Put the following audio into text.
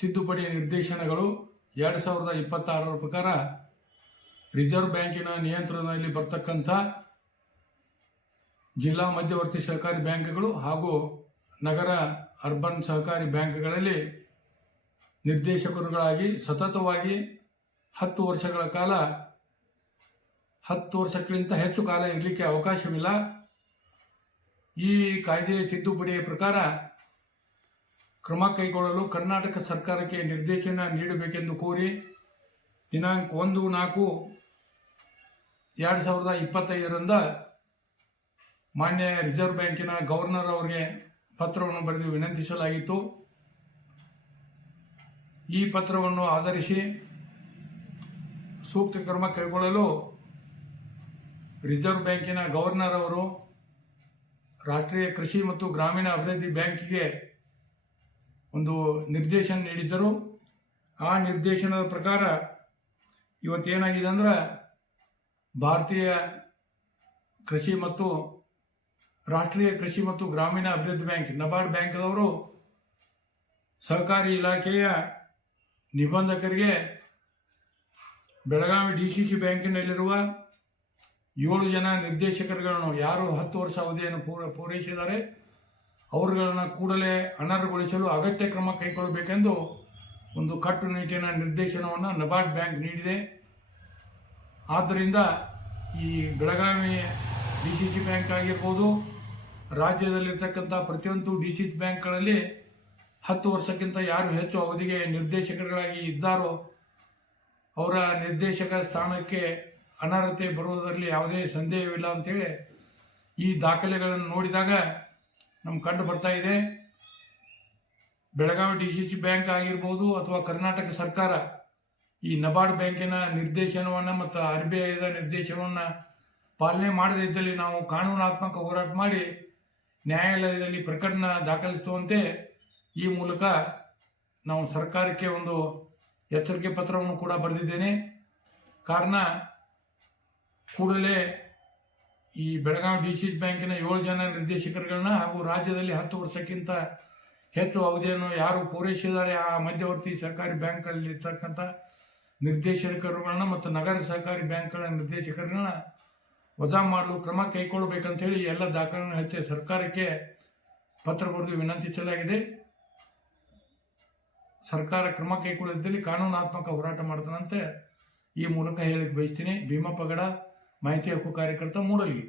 ತಿದ್ದುಪಡಿ ನಿರ್ದೇಶನಗಳು 2026 ಪ್ರಕಾರ ರಿಸರ್ವ್ ಬ್ಯಾಂಕಿನ ನಿಯಂತ್ರಣದಲ್ಲಿ ಬರ್ತಕ್ಕಂಥ ಜಿಲ್ಲಾ ಮಧ್ಯವರ್ತಿ ಸಹಕಾರಿ ಬ್ಯಾಂಕ್ಗಳು ಹಾಗೂ ನಗರ ಅರ್ಬನ್ ಸಹಕಾರಿ ಬ್ಯಾಂಕ್ಗಳಲ್ಲಿ ನಿರ್ದೇಶಕರುಗಳಾಗಿ ಸತತವಾಗಿ 10 ವರ್ಷಗಳ ಕಾಲ 10 ವರ್ಷಕ್ಕಿಂತ ಹೆಚ್ಚು ಕಾಲ ಇರಲಿಕ್ಕೆ ಅವಕಾಶವಿಲ್ಲ. ಈ ಕಾಯ್ದೆಯ ತಿದ್ದುಪಡಿಯ ಪ್ರಕಾರ ಕ್ರಮ ಕೈಗೊಳ್ಳಲು ಕರ್ನಾಟಕ ಸರ್ಕಾರಕ್ಕೆ ನಿರ್ದೇಶನ ನೀಡಬೇಕೆಂದು ಕೋರಿ ದಿನಾಂಕ 1/4/2025 ಮಾನ್ಯ ರಿಸರ್ವ್ ಬ್ಯಾಂಕಿನ ಗವರ್ನರ್ ಅವರಿಗೆ ಪತ್ರವನ್ನು ಬರೆದು ವಿನಂತಿಸಲಾಗಿತ್ತು. ಈ ಪತ್ರವನ್ನು ಆಧರಿಸಿ ಸೂಕ್ತ ಕ್ರಮ ಕೈಗೊಳ್ಳಲು ರಿಸರ್ವ್ ಬ್ಯಾಂಕಿನ ಗವರ್ನರ್ ಅವರು ರಾಷ್ಟ್ರೀಯ ಕೃಷಿ ಮತ್ತು ಗ್ರಾಮೀಣ ಅಭಿವೃದ್ಧಿ ಬ್ಯಾಂಕಿಗೆ ಒಂದು ನಿರ್ದೇಶನ ನೀಡಿದ್ದರು. ಆ ನಿರ್ದೇಶನದ ಪ್ರಕಾರ ಇವತ್ತೇನಾಗಿದೆ ಅಂದ್ರೆ ಭಾರತೀಯ ಕೃಷಿ ಮತ್ತು ರಾಷ್ಟ್ರೀಯ ಕೃಷಿ ಮತ್ತು ಗ್ರಾಮೀಣ ಅಭಿವೃದ್ಧಿ ಬ್ಯಾಂಕ್ ನಬಾರ್ಡ್ ಬ್ಯಾಂಕ್ದವರು ಸಹಕಾರಿ ಇಲಾಖೆಯ ನಿಬಂಧಕರಿಗೆ ಬೆಳಗಾವಿ DCC ಬ್ಯಾಂಕಿನಲ್ಲಿರುವ 7 ಜನ ನಿರ್ದೇಶಕರುಗಳನ್ನು ಯಾರು 10 ವರ್ಷ ಅವಧಿಯನ್ನು ಪೂರೈಸಿದ್ದಾರೆ ಅವರುಗಳನ್ನು ಕೂಡಲೇ ಅನರ್ಹಗೊಳಿಸಲು ಅಗತ್ಯ ಕ್ರಮ ಕೈಗೊಳ್ಳಬೇಕೆಂದು ಒಂದು ಕಟ್ಟುನಿಟ್ಟಿನ ನಿರ್ದೇಶನವನ್ನು ನಬಾರ್ಡ್ ಬ್ಯಾಂಕ್ ನೀಡಿದೆ. ಆದ್ದರಿಂದ ಈ ಬೆಳಗಾವಿ DCC ಬ್ಯಾಂಕ್ ಆಗಿರ್ಬೋದು, ರಾಜ್ಯದಲ್ಲಿರ್ತಕ್ಕಂಥ ಪ್ರತಿಯೊಂದು DCC ಬ್ಯಾಂಕ್ಗಳಲ್ಲಿ 10 ವರ್ಷಕ್ಕಿಂತ ಯಾರು ಹೆಚ್ಚು ಅವಧಿಗೆ ನಿರ್ದೇಶಕರುಗಳಾಗಿ ಇದ್ದಾರೋ ಅವರ ನಿರ್ದೇಶಕ ಸ್ಥಾನಕ್ಕೆ ಅನರ್ಹತೆ ಬರುವುದರಲ್ಲಿ ಯಾವುದೇ ಸಂದೇಹವಿಲ್ಲ ಅಂತೇಳಿ ಈ ದಾಖಲೆಗಳನ್ನು ನೋಡಿದಾಗ ನಮ್ಗೆ ಕಂಡು ಬರ್ತಾ ಇದೆ. ಬೆಳಗಾವಿ DCC ಬ್ಯಾಂಕ್ ಆಗಿರ್ಬೋದು ಅಥವಾ ಕರ್ನಾಟಕ ಸರ್ಕಾರ ಈ ನಬಾರ್ಡ್ ಬ್ಯಾಂಕಿನ ನಿರ್ದೇಶನವನ್ನು ಮತ್ತು RBIದ ನಿರ್ದೇಶನವನ್ನು ಪಾಲನೆ ಮಾಡದೇ ಇದ್ದಲ್ಲಿ ನಾವು ಕಾನೂನಾತ್ಮಕ ಹೋರಾಟ ಮಾಡಿ ನ್ಯಾಯಾಲಯದಲ್ಲಿ ಪ್ರಕರಣ ದಾಖಲಿಸುವಂತೆ ಈ ಮೂಲಕ ನಾವು ಸರ್ಕಾರಕ್ಕೆ ಒಂದು ಎಚ್ಚರಿಕೆ ಪತ್ರವನ್ನು ಕೂಡ ಬರೆದಿದ್ದೇನೆ. ಕಾರಣ ಕೂಡಲೇ ಈ ಬೆಳಗಾವಿ DCC ಬ್ಯಾಂಕಿನ 7 ಜನ ನಿರ್ದೇಶಕರುಗಳನ್ನ ಹಾಗೂ ರಾಜ್ಯದಲ್ಲಿ 10 ವರ್ಷಕ್ಕಿಂತ ಹೆಚ್ಚು ಅವಧಿಯನ್ನು ಯಾರು ಪೂರೈಸಿದ್ದಾರೆ ಆ ಮಧ್ಯವರ್ತಿ ಸಹಕಾರಿ ಬ್ಯಾಂಕ್ಗಳಲ್ಲಿ ಇರ್ತಕ್ಕಂಥ ನಿರ್ದೇಶಕರುಗಳನ್ನ ಮತ್ತು ನಗರ ಸಹಕಾರಿ ಬ್ಯಾಂಕ್ಗಳ ನಿರ್ದೇಶಕರುಗಳನ್ನ ವಜಾ ಮಾಡಲು ಕ್ರಮ ಕೈಗೊಳ್ಳಬೇಕಂತೇಳಿ ಎಲ್ಲ ದಾಖಲೆಗಳನ್ನು ಹೆಚ್ಚು ಸರ್ಕಾರಕ್ಕೆ ಪತ್ರ ಬರೆದು ವಿನಂತಿಸಲಾಗಿದೆ. ಸರ್ಕಾರ ಕ್ರಮ ಕೈಗೊಳ್ಳದಿದ್ದಲ್ಲಿ ಕಾನೂನಾತ್ಮಕ ಹೋರಾಟ ಮಾಡ್ತಾನಂತೆ ಈ ಮೂಲಕ ಹೇಳಿಕ್ಕೆ ಬಯಸ್ತೀನಿ. ಭೀಮಾ ಪಗಡ, ಮಾಹಿತಿ ಹಕ್ಕು ಕಾರ್ಯಕರ್ತ, ಮೂಡಲಗಿ.